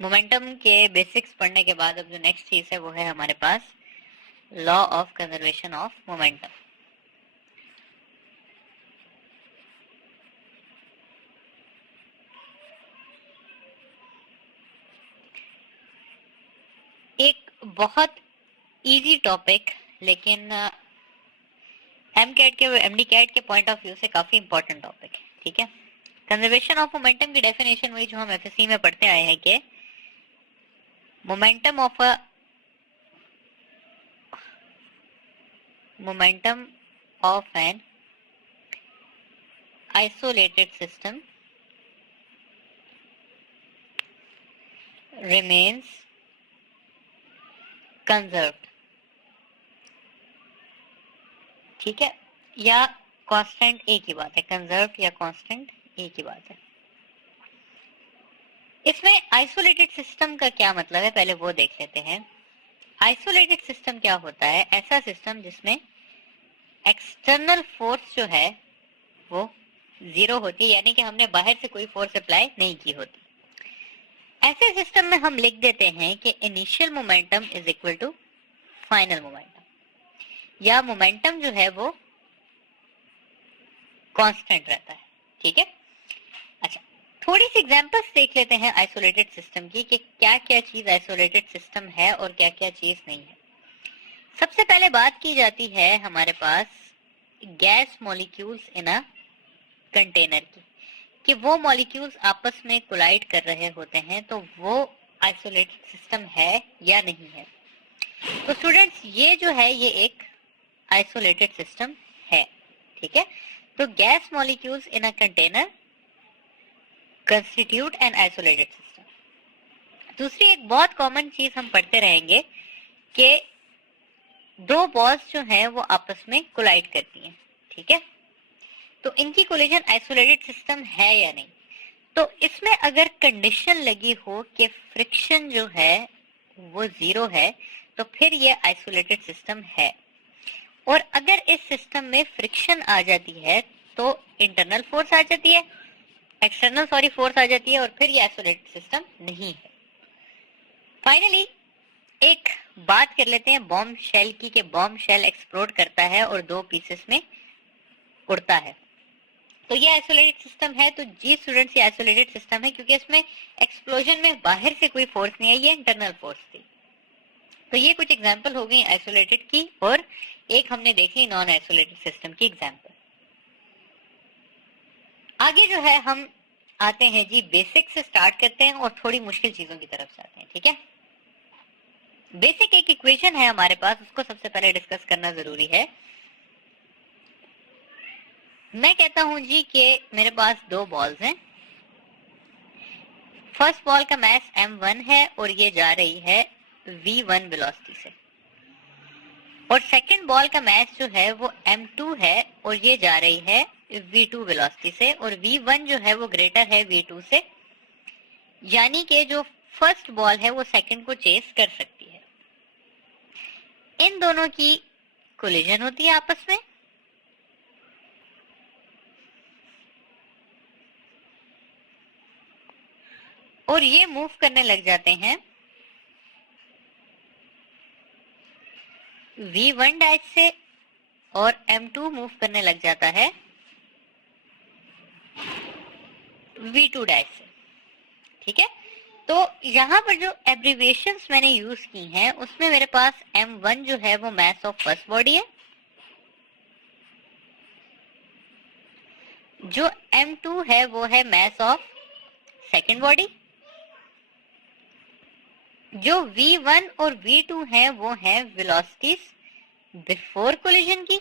Momentum के basics पढ़ने के बाद अब जो नेक्स्ट चीज है वो है हमारे पास law of conservation of momentum. एक बहुत इजी टॉपिक, लेकिन एमडी कैट के पॉइंट ऑफ व्यू से काफी इंपॉर्टेंट टॉपिक है। ठीक है, कंजर्वेशन ऑफ मोमेंटम की डेफिनेशन वही जो हम एफएससी में पढ़ते आए हैं कि momentum of an isolated system remains conserved। ठीक है, या कांस्टेंट एक ही बात है, कंजर्व्ड या कांस्टेंट एक ही बात है। इसमें आइसोलेटेड सिस्टम का क्या मतलब है पहले वो देख लेते हैं। आइसोलेटेड सिस्टम क्या होता है? ऐसा सिस्टम जिसमें एक्सटर्नल फोर्स जो है वो जीरो होती है, यानी कि हमने बाहर से कोई फोर्स अप्लाई नहीं की होती। ऐसे सिस्टम में हम लिख देते हैं कि initial momentum is equal to final momentum, या मोमेंटम जो है वो कांस्टेंट रहता है। ठीक है, अच्छा थोड़ी सी एग्जांपल्स देख लेते हैं आइसोलेटेड सिस्टम की कि क्या क्या चीज आइसोलेटेड सिस्टम है और क्या क्या चीज नहीं है। सबसे पहले बात की जाती है हमारे पास gas molecules in a container की, कि वो मॉलिक्यूल्स आपस में कोलाइड कर रहे होते हैं, तो वो आइसोलेटेड सिस्टम है या नहीं है। तो स्टूडेंट्स ये जो है ये एक आइसोलेटेड सिस्टम है। ठीक है, तो gas molecules in a container constitute N isolated system. दूसरी एक बहुत कॉमन चीज हम पढ़ते रहेंगे कि दो बॉल्स जो हैं वो आपस में कोलाइड करती हैं। ठीक है, तो इनकी कोलिजन आइसोलेटेड सिस्टम है या नहीं। तो इसमें अगर कंडीशन लगी हो कि फ्रिक्शन जो है वो जीरो है तो फिर ये आइसोलेटेड सिस्टम है, और अगर इस सिस्टम में फ्रिक्शन आ जाती है तो इंटरनल फोर्स आ जाती है, एक्सटर्नल फोर्स आ जाती है, और फिर ये आइसोलेटेड सिस्टम नहीं है। फाइनली एक बात कर लेते हैं बॉम्ब शेल की, कि बॉम्ब शेल एक्सप्लोड करता है और दो पीसेस में उड़ता है, तो ये आइसोलेटेड सिस्टम है। तो जी स्टूडेंट्स ये आइसोलेटेड सिस्टम है क्योंकि इसमें एक्सप्लोजन में बाहर से कोई फोर्स नहीं आई, ये इंटरनल फोर्स थी। तो ये कुछ एग्जांपल हो गई आइसोलेटेड की, और एक हमने देख ली नॉन आइसोलेटेड सिस्टम की एग्जांपल। आगे जो है हम आते हैं जी बेसिक से स्टार्ट करते हैं और थोड़ी मुश्किल चीजों की तरफ जाते हैं। ठीक है, बेसिक एक इक्वेशन है हमारे पास, उसको सबसे पहले डिस्कस करना जरूरी है। मैं कहता हूं जी कि मेरे पास दो बॉल्स हैं। फर्स्ट बॉल का मास m1 है और ये जा रही है v1 वेलोसिटी से, और सेकंड बॉल का मास जो है वो m2 है और ये जा रही है v2 वेलोसिटी से, और v1 जो है वो ग्रेटर है v2 से, यानी कि जो फर्स्ट बॉल है वो सेकंड को चेस कर सकती है। इन दोनों की कोलिजन होती है आपस में, और ये मूव करने लग जाते हैं v1 डैश से, और m2 मूव करने लग जाता है v2 डैश से। ठीक है, तो यहाँ पर जो एब्रिविएशंस मैंने यूज की हैं उसमें मेरे पास m1 जो है वो मास ऑफ फर्स्ट बॉडी है, जो m2 है वो है मास ऑफ सेकंड बॉडी, जो v1 और v2 है वो है वेलोसिटीज बिफोर कोलिजन की,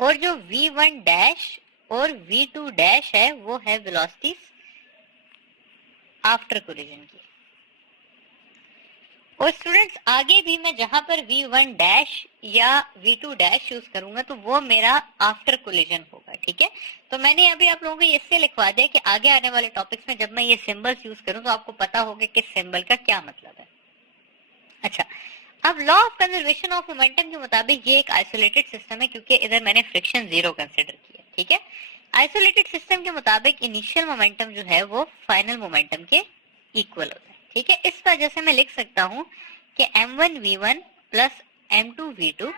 और जो v1 डैश और v2 डैश है वो है वेलोसिटीज आफ्टर कोलिजन की। और स्टूडेंट्स आगे भी मैं जहां पर v1 डैश या v2 डैश यूज करूंगा तो वो मेरा आफ्टर कोलिजन होगा। ठीक है, तो मैंने अभी आप लोगों को इससे लिखवा दिया कि आगे आने वाले टॉपिक्स में जब मैं ये सिंबल्स यूज करूं तो आपको पता होगा कि सिंबल का क्या मतलब है। अच्छा, अब law of conservation of momentum के मुताबिक ये एक आइसोलेटेड सिस्टम है क्योंकि इधर मैंने फ्रिक्शन जीरो कंसिडर किया। ठीक है, आइसोलेटेड सिस्टम के मुताबिक इनिशियल मोमेंटम जो है वो फाइनल मोमेंटम के इक्वल होता है। ठीक है, इस वजह से मैं लिख सकता हूं कि m1v1 plus m2v2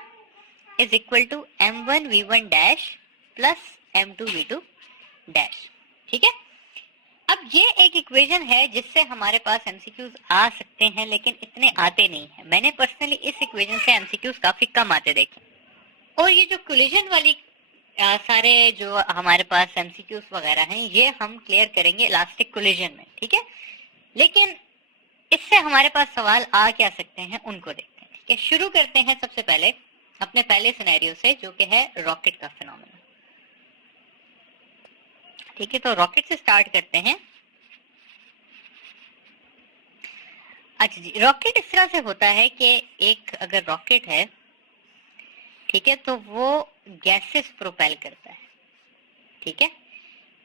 is equal to m1v1 dash plus m2v2 dash. ठीक है, अब ये एक इक्वेशन है जिससे हमारे पास एमसीक्यूज आ सकते हैं, लेकिन इतने आते नहीं है। मैंने पर्सनली इस इक्वेशन से एमसीक्यूज काफी कम आते देखे। और ये जो कोलिजन वाली सारे जो हमारे पास एमसीक्यूज वगैरह हैं, ये हम क्लियर करेंगे इलास्टिक कोलिजन में। ठीक है, लेकिन इससे हमारे पास सवाल आ क्या सकते हैं उनको देखते हैं। ठीक है, शुरू करते हैं सबसे पहले अपने पहले सिनेरियो से, जो कि है रॉकेट का फिनोमेना। ठीक है, तो रॉकेट से स्टार्ट करते हैं। अच्छा जी, रॉकेट इस तरह से होता है कि एक अगर रॉकेट है, ठीक है, तो वो गैसेस प्रोपेल करता है। ठीक है,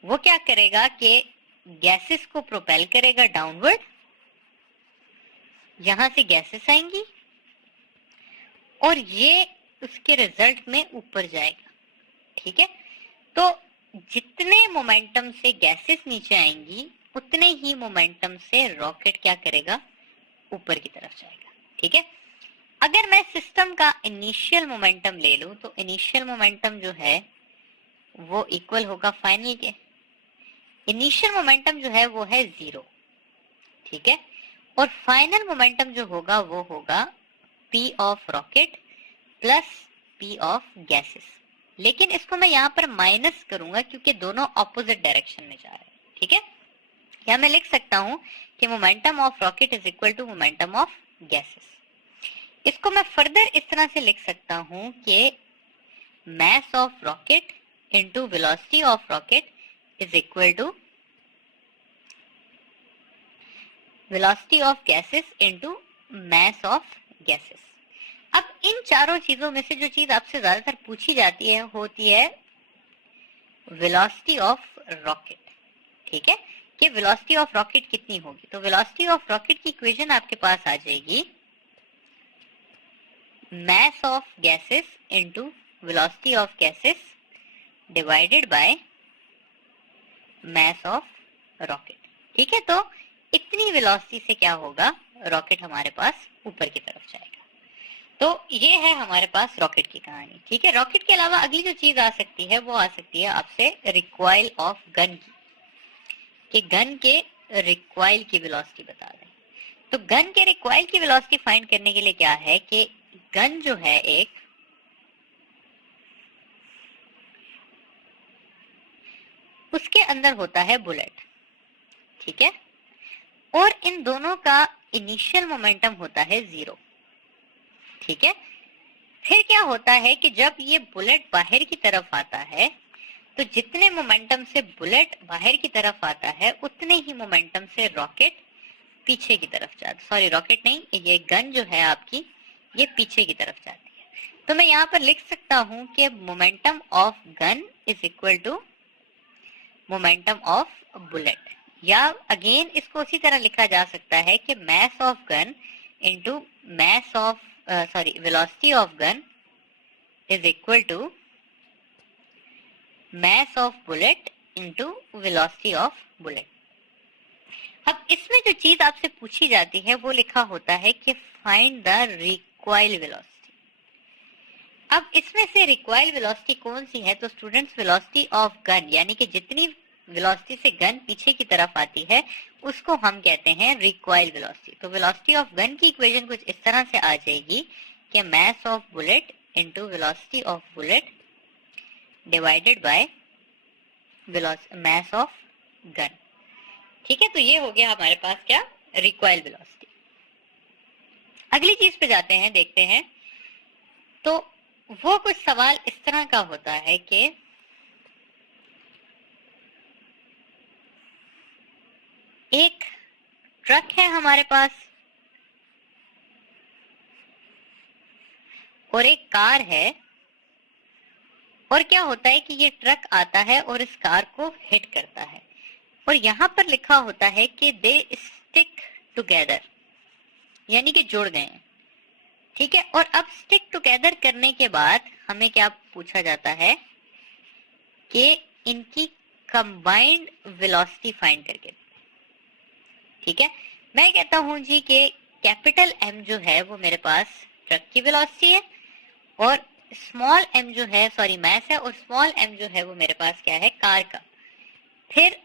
वो क्या करेगा कि गैसेस को प्रोपेल करेगा डाउनवर्ड, यहां से गैसेस आएंगी और ये उसके रिजल्ट में ऊपर जाएगा। ठीक है, तो जितने मोमेंटम से गैसेस नीचे आएंगी उतने ही मोमेंटम से रॉकेट क्या करेगा, ऊपर की तरफ जाएगा। ठीक है, अगर मैं सिस्टम का इनिशियल मोमेंटम ले लूं तो इनिशियल मोमेंटम जो है वो इक्वल होगा फाइनल के। इनिशियल मोमेंटम जो है वो है 0। ठीक है, और फाइनल मोमेंटम जो होगा वो होगा P of rocket plus P of gases. लेकिन इसको मैं यहाँ पर माइनस करूंगा क्योंकि दोनों ऑपोजिट डायरेक्शन में जा रहे हैं। ठीक है, या मैं लिख सकता हूं कि momentum of rocket is equal to momentum of gases. इसको मैं फर्दर इस तरह से लिख सकता हूं कि mass of rocket into velocity of rocket is equal to velocity of gases into mass of gases। अब इन चारों चीजों में से जो चीज आपसे ज्यादातर पूछी जाती है होती है velocity of rocket। ठीक है, कि velocity of rocket कितनी होगी। तो velocity of rocket की इक्वेशन आपके पास आ जाएगी mass of gases into velocity of gases divided by mass of rocket। ठीक है, तो इतनी वेलोसिटी से क्या होगा, रॉकेट हमारे पास ऊपर की तरफ जाएगा। तो ये है हमारे पास रॉकेट की कहानी। ठीक है, रॉकेट के अलावा अगली जो चीज आ सकती है वो आ सकती है आपसे रिकॉइल ऑफ गन की, कि गन के रिकॉइल की वेलोसिटी बता दें। तो गन के रिकॉइल की वेलोसिटी फाइंड करने के लिए क्या है कि गन जो है एक, उसके अंदर होता है बुलेट। ठीक है, और इन दोनों का इनिशियल मोमेंटम होता है 0। ठीक है, फिर क्या होता है कि जब ये बुलेट बाहर की तरफ आता है तो जितने मोमेंटम से बुलेट बाहर की तरफ आता है उतने ही मोमेंटम से रॉकेट पीछे की तरफ जाता, सॉरी रॉकेट नहीं, ये गन जो है आपकी ये पीछे की तरफ जाती है। तो मैं यहाँ पर लिख सकता हूं कि momentum of gun is equal to momentum of bullet, या अगेन इसको उसी तरह लिखा जा सकता है कि mass of gun into mass of velocity of gun is equal to mass of bullet into velocity of bullet। अब इसमें जो चीज आपसे पूछी जाती है वो लिखा होता है कि फाइंड द रिकॉइल वेलोसिटी। अब इसमें से रिकॉइल वेलोसिटी कौन सी है, तो स्टूडेंट्स वेलोसिटी ऑफ गन, यानी कि जितनी वेलोसिटी से गन पीछे की तरफ आती है उसको हम कहते हैं रिकॉइल वेलोसिटी। तो वेलोसिटी ऑफ गन की इक्वेशन कुछ इस तरह से आ जाएगी कि mass of bullet into velocity of bullet divided by mass of gun. ठीक है, तो ये हो गया हमारे पास क्या, रिकॉइल वेलोसिटी। अगली चीज पे जाते हैं, देखते हैं। तो वो कुछ सवाल इस तरह का होता है कि एक ट्रक है हमारे पास और एक कार है, और क्या होता है कि ये ट्रक आता है और इस कार को हिट करता है, और यहां पर लिखा होता है कि दे स्टिक टुगेदर, यानी कि जुड़ गए हैं। ठीक है, और अब स्टिक टुगेदर करने के बाद हमें क्या पूछा जाता है कि इनकी कंबाइंड वेलोसिटी फाइंड करके। ठीक है, मैं कहता हूं जी कि कैपिटल एम जो है वो मेरे पास ट्रक की वेलोसिटी है, और स्मॉल एम जो है सॉरी मैस है, और स्मॉल एम जो है वो मेरे पास क्या है, कार का। फिर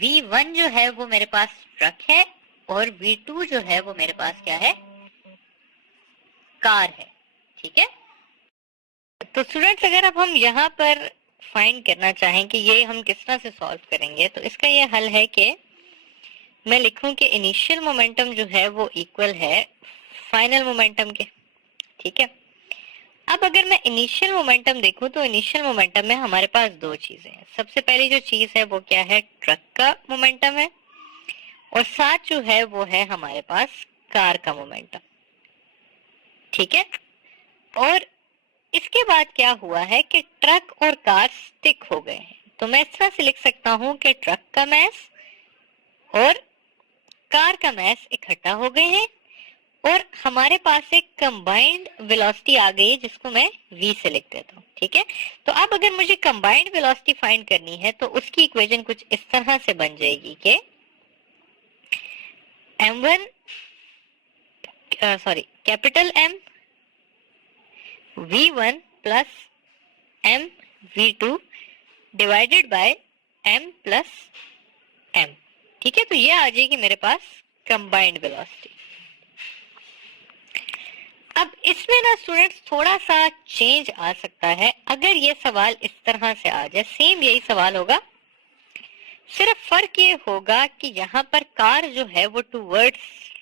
V1 जो है वो मेरे पास ट्रक है, और V2 जो है वो मेरे पास क्या है, कार है। ठीक है, तो स्टूडेंट्स अगर अब हम यहाँ पर फाइंड करना चाहें कि ये हम किस तरह से सॉल्व करेंगे, तो इसका ये हल है कि मैं लिखूं कि इनिशियल मोमेंटम जो है वो इक्वल है फाइनल मोमेंटम के। ठीक है, अब अगर मैं इनिशियल मोमेंटम देखूं तो इनिशियल मोमेंटम में हमारे पास दो चीजें हैं। सबसे पहली जो चीज है वो क्या है, ट्रक का मोमेंटम है, और साथ जो है वो है हमारे पास कार का मोमेंटम। ठीक है, और इसके बाद क्या हुआ है कि ट्रक और कार स्टिक हो गए हैं, तो मैं इस तरह से लिख सकता हूं कि ट्रक का मैस और कार का मैस इकट्ठा हो गए हैं, और हमारे पास एक कंबाइंड वेलोसिटी आ गई है जिसको मैं v से लिख देता हूँ। ठीक है, तो अब अगर मुझे कंबाइंड वेलोसिटी फाइंड करनी है तो उसकी इक्वेशन कुछ इस तरह से बन जाएगी कि m1 capital M v1 plus m v2 divided by m plus m। ठीक है, तो ये आ जाएगी मेरे पास कंबाइंड वेलोसिटी। अब इसमें ना स्टूडेंट्स थोड़ा सा चेंज आ सकता है अगर ये सवाल इस तरह से आ जाए। सेम यही सवाल होगा, सिर्फ फर्क ये होगा कि यहाँ पर कार जो है वो टूवर्ड्स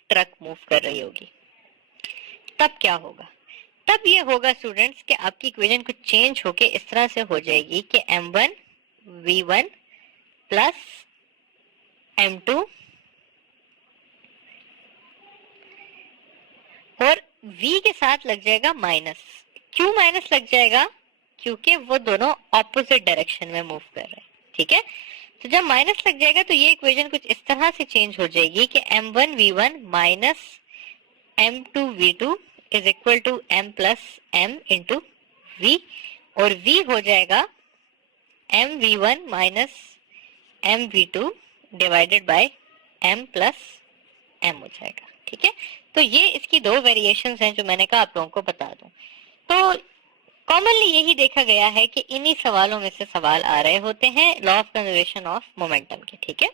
ट्रक मूव कर रही होगी। तब क्या होगा, तब ये होगा स्टूडेंट्स कि आपकी इक्वेशन कुछ चेंज होके इस तरह से हो जाएगी कि m1 v1 प्लस m2 और v के साथ लग जाएगा माइनस। क्यों माइनस लग जाएगा, क्योंकि वो दोनों ऑपोजिट डायरेक्शन में मूव कर रहे हैं। ठीक है, तो जब माइनस लग जाएगा तो ये इक्वेशन कुछ इस तरह से चेंज हो जाएगी कि m1 v1 minus m2 v2 is equal to m plus m into v, और v हो जाएगा m v1 minus m v2 divided by m plus m हो जाएगा। ठीक है, तो ये इसकी दो वेरिएशंस हैं जो मैंने कहा आप लोगों को बता दूं। तो कॉमनली यही देखा गया है कि इन्हीं सवालों में से सवाल आ रहे होते हैं law of conservation of momentum के। ठीक है,